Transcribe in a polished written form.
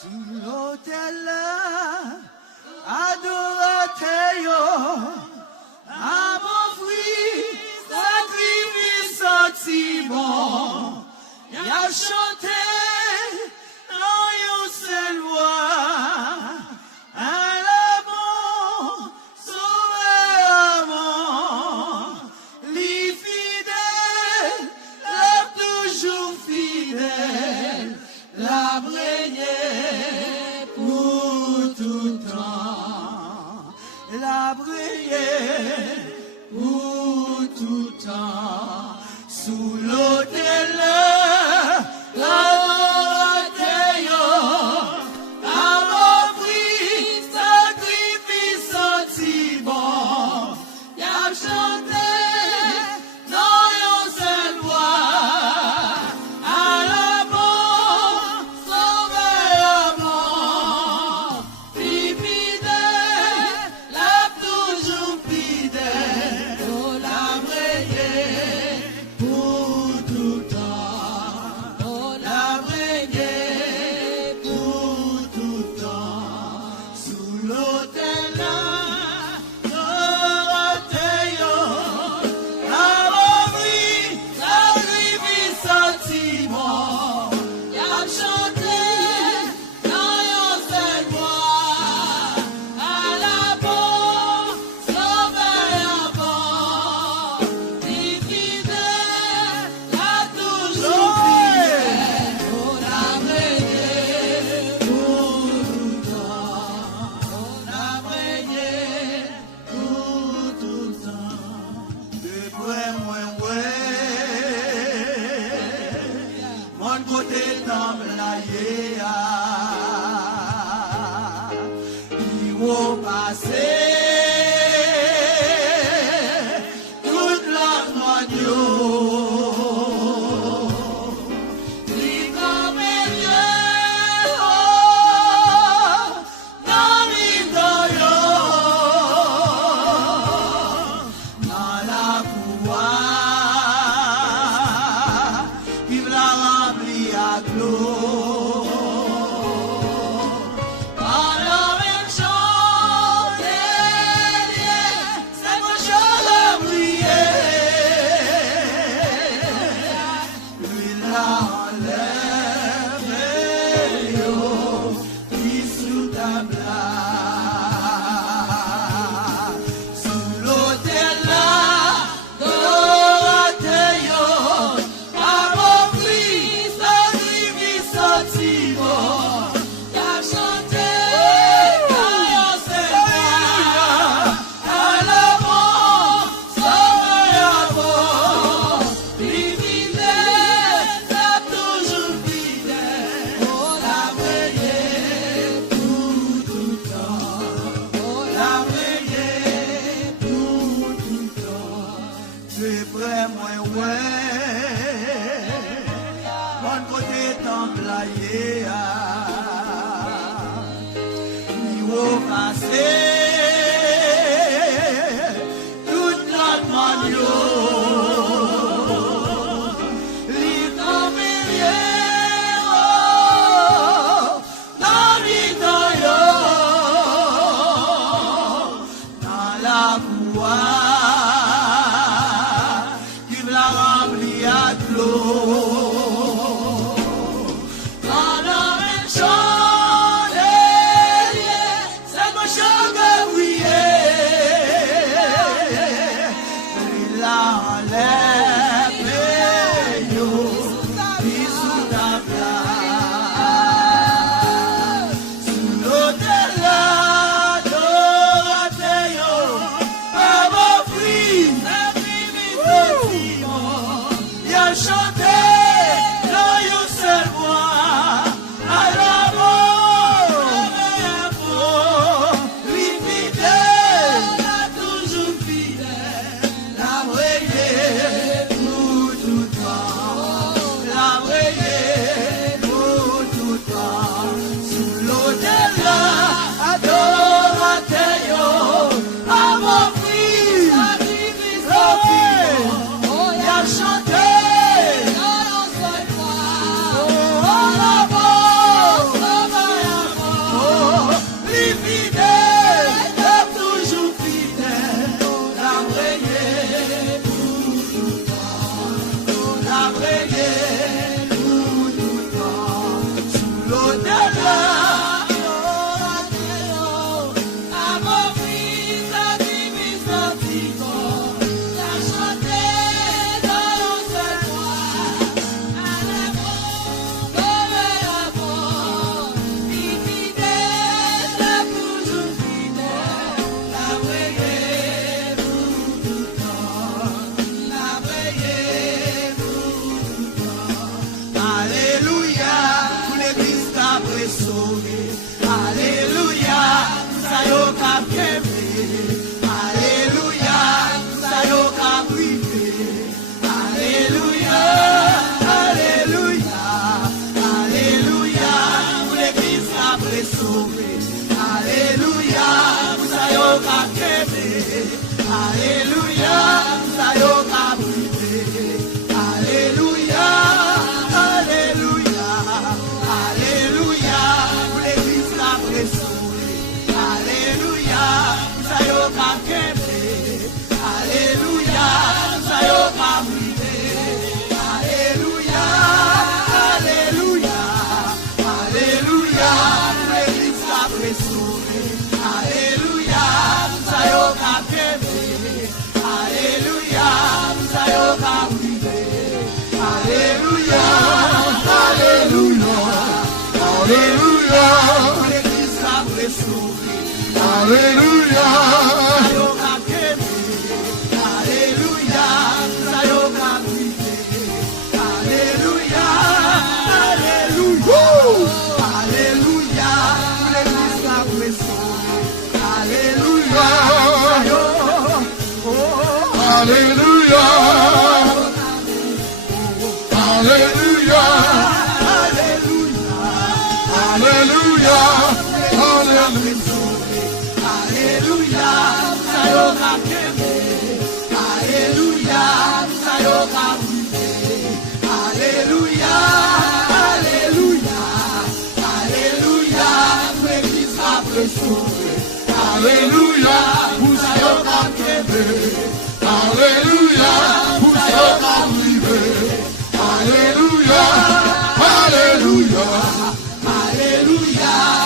Sous l'autel adorateur, à mon fruit, sacrifice si bon, y a chanté dans une seule voix, à l'amour, sauveur, les fidèles, la toujours fidèle, la prière pour tout temps, la prière pour tout temps, sous l'autel, sugar. sauvé. Alléluia, ça y est, qu'a quémé. Alléluia, ça y est, qu'a privé. Alléluia, alléluia, alléluia, pour l'église qu'a sauvé. Alléluia, ça y est, qu'a quémé. Alléluia, ça y est, qu'a privé. Alléluia, alléluia, alléluia, pour l'église qu'a sauvé. Alléluia, ça y est, qu'a quémé. Alléluia, ça y est, qu'a privé. Alléluia, alléluia, alléluia, pour l'église qu'a sauvé. Alléluia, ça y est, qu'a quémé. Alléluia, ça y est, qu'a privé. Alléluia, alléluia, alléluia, pour l'église qu'a sauvé. Alléluia, ça y est, qu'a quémé. Alléluia, ça y est, qu'a privé. Alléluia, alléluia, alléluia, pour l'église qu'a sauvé. Alléluia, ça y est, Alléluia. Alléluia. Alléluia. Alléluia, ça y est, qu'a quémé. Alléluia, ça y est, qu'a privé. Alléluia, alléluia, alléluia, pour l'église qu'a sauvé. Alléluia. Pour ça qu'a quémé. Alléluia. Pour ça qu'a privé. Alléluia. Alléluia. Alléluia.